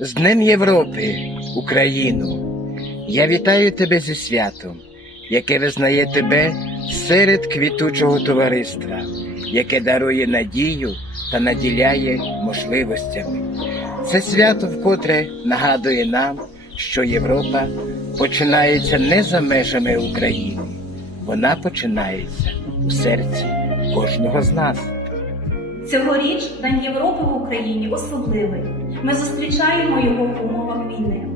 З Днем Європи, Україну! Я вітаю тебе зі святом, яке визнає тебе серед квітучого товариства, яке дарує надію та наділяє можливостями. Це свято вкотре нагадує нам, що Європа починається не за межами України, вона починається у серці кожного з нас. Цьогоріч День Європи в Україні особливий. Ми зустрічаємо його в умовах війни.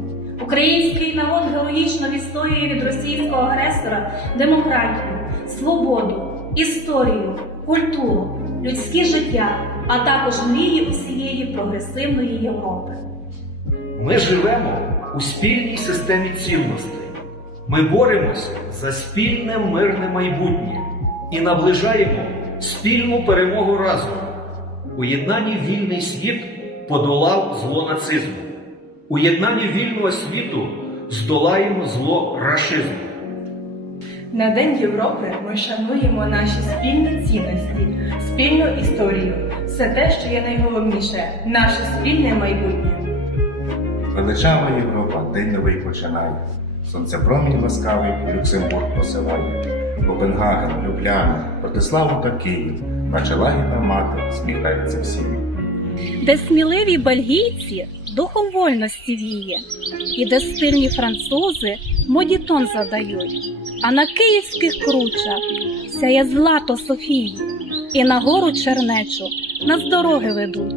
Український народ героїчно відстоює від російського агресора демократію, свободу, історію, культуру, людське життя, а також мрії усієї прогресивної Європи. Ми живемо у спільній системі цінностей. Ми боремося за спільне мирне майбутнє і наближаємо спільну перемогу разом. У єднанні вільний світ подолав зло нацизму. У єднанні вільного світу здолаємо зло рашизму. На День Європи ми шануємо наші спільні цінності, спільну історію, все те, що є найголовніше наше спільне майбутнє. Величава Європа, день новий починає. Сонцепромінь ласкавий Люксембург посилає. Копенгаген, Любляна, Братиславу та Київ, наче лагідна мати сміхається всім. Де сміливі бельгійці духом вольності віє, і де стильні французи модітон задають, а на київських кручах сяє злато Софії, і на гору Чернечу нас дороги ведуть.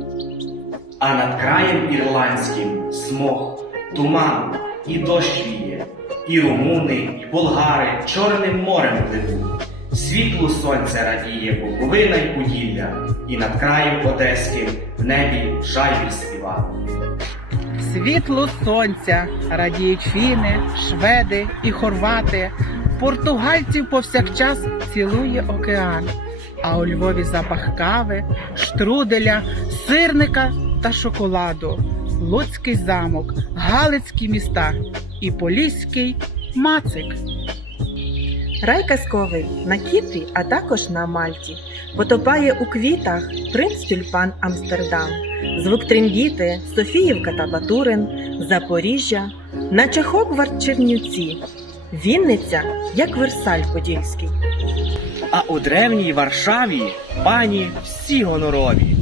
А над краєм ірландським смог, туман і дощ віє, і румуни, і болгари чорним морем пливуть. Світлу сонця радіє Буковина й Поділля, і над краєм Одеським в небі жайвір співа. Світло сонця радіють фіни, шведи і хорвати. Португальців повсякчас цілує океан. А у Львові запах кави, штруделя, сирника та шоколаду, Луцький замок, Галицькі міста і Поліський Мацик. Рай казковий на Кіпрі, а також на Мальті. Потопає у квітах принц тюльпан Амстердам, звук трембіти, Софіївка та Батурин, Запоріжжя, наче Хогварт Чернівці, Вінниця, як Версаль Подільський. А у древній Варшаві пані всі гонорові.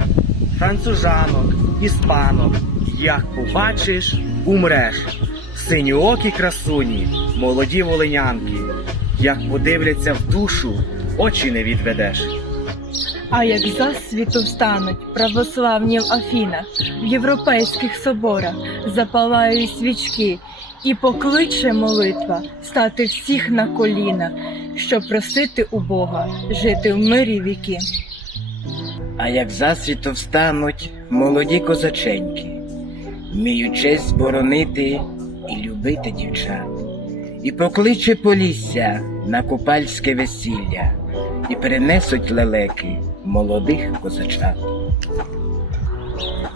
Францужанок, іспанок, як побачиш, умреш. Синьоокі красуні, молоді волинянки, як подивляться в душу, очі не відведеш. А як засвіту встануть православні в Афінах, в європейських соборах запалають свічки, і покличе молитва стати всіх на коліна, щоб просити у Бога жити в мирі віки. А як засвіто встануть молоді козаченьки, вміють честь боронити і любити дівчат, і покличе Полісся на купальське весілля, і принесуть лелеки молодих козачат.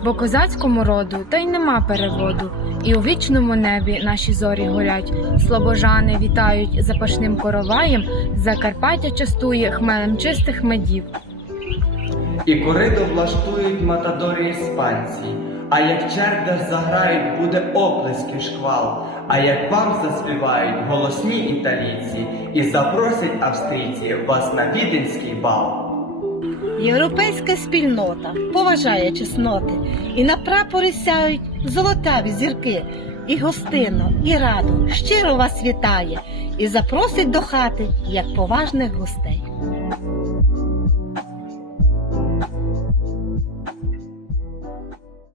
Бо козацькому роду та й нема переводу, і у вічному небі наші зорі горять. Слобожани вітають запашним короваєм, Закарпаття частує хмелем чистих медів. І коридо влаштують матадори іспанці. А як чердер заграють, буде оплеск і шквал. А як вам заспівають голосні італійці і запросять австрійці вас на віденський бал. Європейська спільнота поважає чесноти, і на прапори сяють золотаві зірки, і гостинно, і радо щиро вас вітає, і запросить до хати, як поважних гостей.